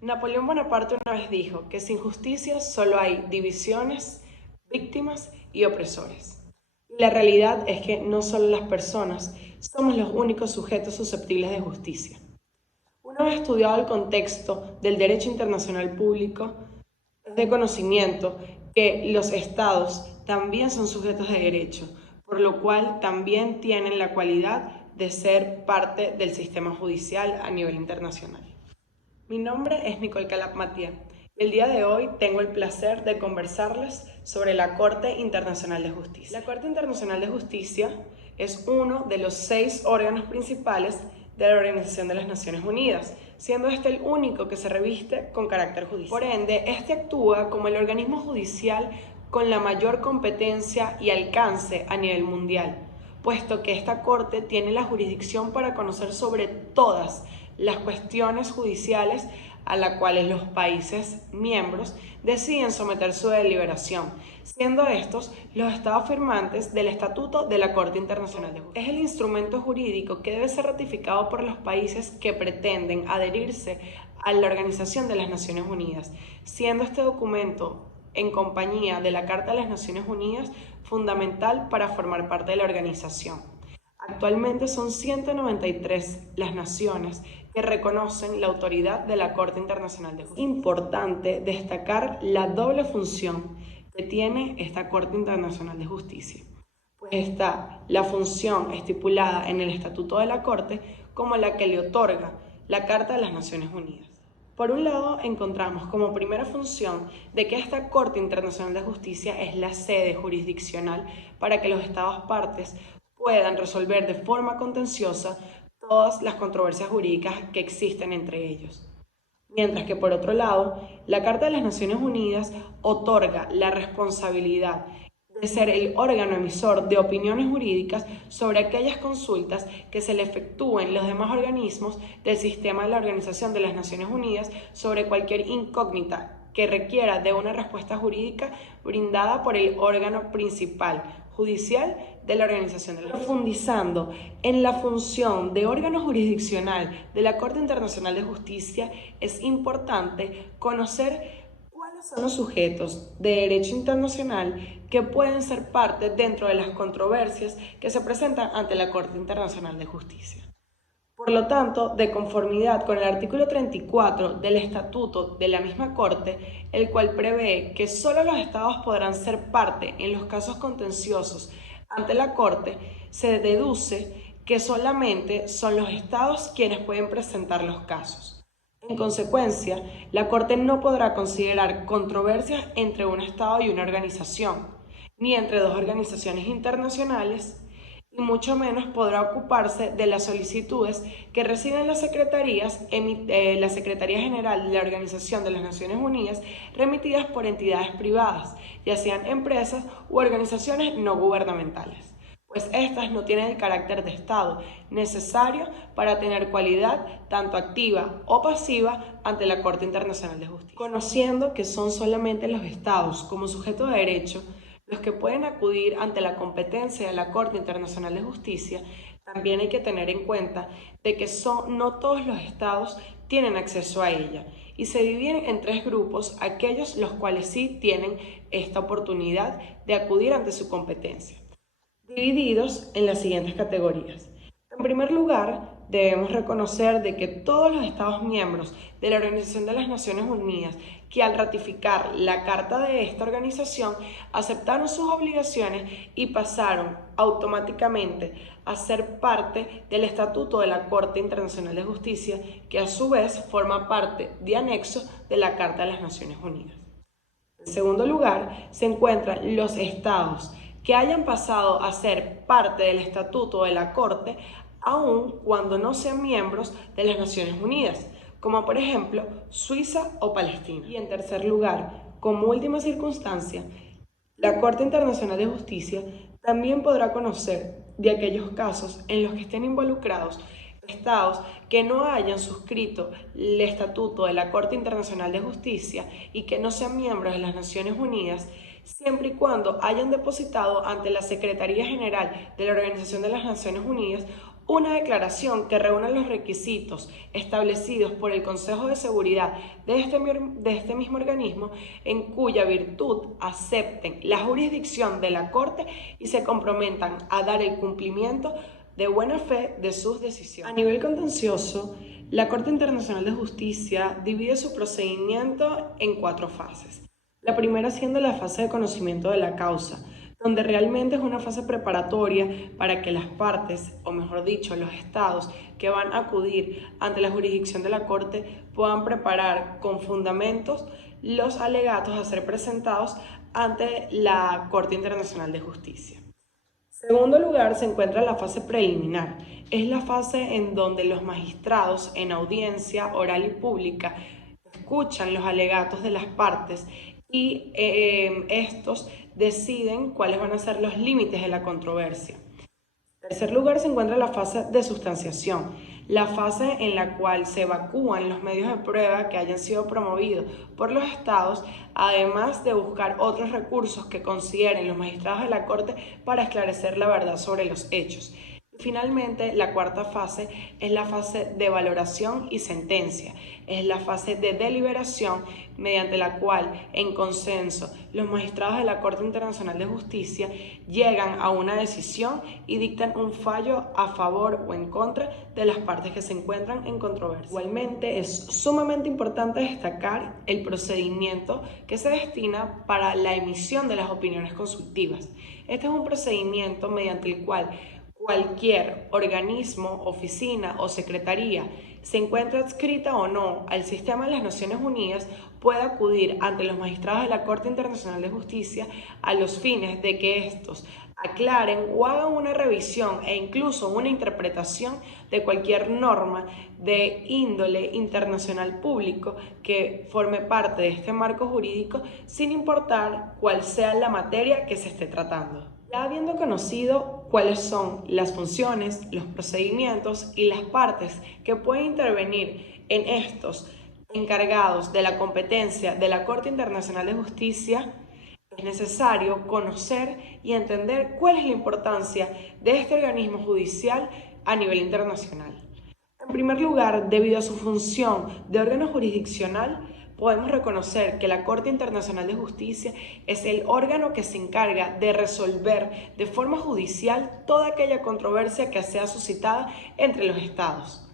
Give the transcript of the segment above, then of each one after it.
Napoleón Bonaparte una vez dijo que sin justicia solo hay divisiones, víctimas y opresores. Y la realidad es que no solo las personas somos los únicos sujetos susceptibles de justicia. Una vez estudiado el contexto del derecho internacional público, es de conocimiento que los estados también son sujetos de derecho, por lo cual también tienen la cualidad de ser parte del sistema judicial a nivel internacional. Mi nombre es Nicole Calap Matías y el día de hoy tengo el placer de conversarles sobre la Corte Internacional de Justicia. La Corte Internacional de Justicia es uno de los 6 órganos principales de la Organización de las Naciones Unidas, siendo este el único que se reviste con carácter judicial. Por ende, este actúa como el organismo judicial con la mayor competencia y alcance a nivel mundial, puesto que esta Corte tiene la jurisdicción para conocer sobre todas las cuestiones judiciales a las cuales los países miembros deciden someter su deliberación, siendo estos los estados firmantes del Estatuto de la Corte Internacional de Justicia. Es el instrumento jurídico que debe ser ratificado por los países que pretenden adherirse a la Organización de las Naciones Unidas, siendo este documento, en compañía de la Carta de las Naciones Unidas, fundamental para formar parte de la organización. Actualmente son 193 las naciones que reconocen la autoridad de la Corte Internacional de Justicia. Es importante destacar la doble función que tiene esta Corte Internacional de Justicia, pues está la función estipulada en el Estatuto de la Corte como la que le otorga la Carta de las Naciones Unidas. Por un lado, encontramos como primera función de que esta Corte Internacional de Justicia es la sede jurisdiccional para que los Estados partes puedan resolver de forma contenciosa todas las controversias jurídicas que existen entre ellos. Mientras que por otro lado, la Carta de las Naciones Unidas otorga la responsabilidad de ser el órgano emisor de opiniones jurídicas sobre aquellas consultas que se le efectúen los demás organismos del sistema de la Organización de las Naciones Unidas sobre cualquier incógnita que requiera de una respuesta jurídica brindada por el órgano principal judicial de la Organización de las Naciones Unidas. Profundizando en la función de órgano jurisdiccional de la Corte Internacional de Justicia, es importante conocer ¿cuáles son los sujetos de derecho internacional que pueden ser parte dentro de las controversias que se presentan ante la Corte Internacional de Justicia? Por lo tanto, de conformidad con el artículo 34 del Estatuto de la misma Corte, el cual prevé que solo los Estados podrán ser parte en los casos contenciosos ante la Corte, se deduce que solamente son los Estados quienes pueden presentar los casos. En consecuencia, la Corte no podrá considerar controversias entre un Estado y una organización, ni entre dos organizaciones internacionales, y mucho menos podrá ocuparse de las solicitudes que reciben la Secretaría General de la Organización de las Naciones Unidas remitidas por entidades privadas, ya sean empresas u organizaciones no gubernamentales, pues estas no tienen el carácter de Estado necesario para tener cualidad tanto activa o pasiva ante la Corte Internacional de Justicia. Conociendo que son solamente los Estados como sujeto de derecho los que pueden acudir ante la competencia de la Corte Internacional de Justicia, también hay que tener en cuenta de que no todos los Estados tienen acceso a ella y se dividen en 3 grupos aquellos los cuales sí tienen esta oportunidad de acudir ante su competencia, divididos en las siguientes categorías. En primer lugar, debemos reconocer de que todos los Estados miembros de la Organización de las Naciones Unidas que al ratificar la Carta de esta organización aceptaron sus obligaciones y pasaron automáticamente a ser parte del Estatuto de la Corte Internacional de Justicia, que a su vez forma parte de anexo de la Carta de las Naciones Unidas. En segundo lugar, se encuentran los Estados que hayan pasado a ser parte del Estatuto de la Corte aun cuando no sean miembros de las Naciones Unidas, como por ejemplo Suiza o Palestina. Y en tercer lugar, como última circunstancia, la Corte Internacional de Justicia también podrá conocer de aquellos casos en los que estén involucrados Estados que no hayan suscrito el Estatuto de la Corte Internacional de Justicia y que no sean miembros de las Naciones Unidas, siempre y cuando hayan depositado ante la Secretaría General de la Organización de las Naciones Unidas Una declaración que reúna los requisitos establecidos por el Consejo de Seguridad de este mismo organismo, en cuya virtud acepten la jurisdicción de la Corte y se comprometan a dar el cumplimiento de buena fe de sus decisiones. A nivel contencioso, la Corte Internacional de Justicia divide su procedimiento en 4 fases. La primera siendo la fase de conocimiento de la causa, donde realmente es una fase preparatoria para que las partes, o mejor dicho, los estados que van a acudir ante la jurisdicción de la Corte puedan preparar con fundamentos los alegatos a ser presentados ante la Corte Internacional de Justicia. En segundo lugar, se encuentra la fase preliminar. Es la fase en donde los magistrados en audiencia oral y pública escuchan los alegatos de las partes y estos deciden cuáles van a ser los límites de la controversia. En tercer lugar, se encuentra la fase de sustanciación, la fase en la cual se evacúan los medios de prueba que hayan sido promovidos por los estados, además de buscar otros recursos que consideren los magistrados de la Corte para esclarecer la verdad sobre los hechos. Finalmente, la cuarta fase es la fase de valoración y sentencia. Es la fase de deliberación mediante la cual, en consenso, los magistrados de la Corte Internacional de Justicia llegan a una decisión y dictan un fallo a favor o en contra de las partes que se encuentran en controversia. Igualmente, es sumamente importante destacar el procedimiento que se destina para la emisión de las opiniones consultivas. Este es un procedimiento mediante el cual cualquier organismo, oficina o secretaría, se encuentre adscrita o no al sistema de las Naciones Unidas, puede acudir ante los magistrados de la Corte Internacional de Justicia a los fines de que estos aclaren o hagan una revisión e incluso una interpretación de cualquier norma de índole internacional público que forme parte de este marco jurídico, sin importar cuál sea la materia que se esté tratando. Ya habiendo conocido cuáles son las funciones, los procedimientos y las partes que pueden intervenir en estos encargados de la competencia de la Corte Internacional de Justicia, es necesario conocer y entender cuál es la importancia de este organismo judicial a nivel internacional. En primer lugar, debido a su función de órgano jurisdiccional, podemos reconocer que la Corte Internacional de Justicia es el órgano que se encarga de resolver de forma judicial toda aquella controversia que sea suscitada entre los estados.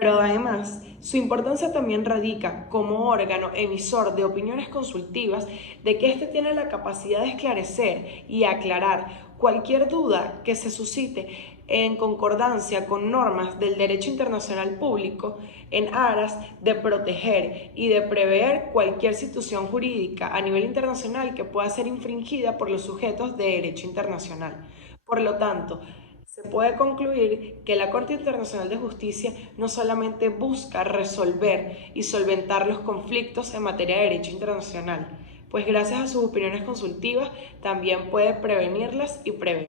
Pero además, su importancia también radica como órgano emisor de opiniones consultivas, de que éste tiene la capacidad de esclarecer y aclarar cualquier duda que se suscite en concordancia con normas del derecho internacional público, en aras de proteger y de prever cualquier situación jurídica a nivel internacional que pueda ser infringida por los sujetos de derecho internacional. Por lo tanto, se puede concluir que la Corte Internacional de Justicia no solamente busca resolver y solventar los conflictos en materia de derecho internacional, pues gracias a sus opiniones consultivas también puede prevenirlas y prevenir.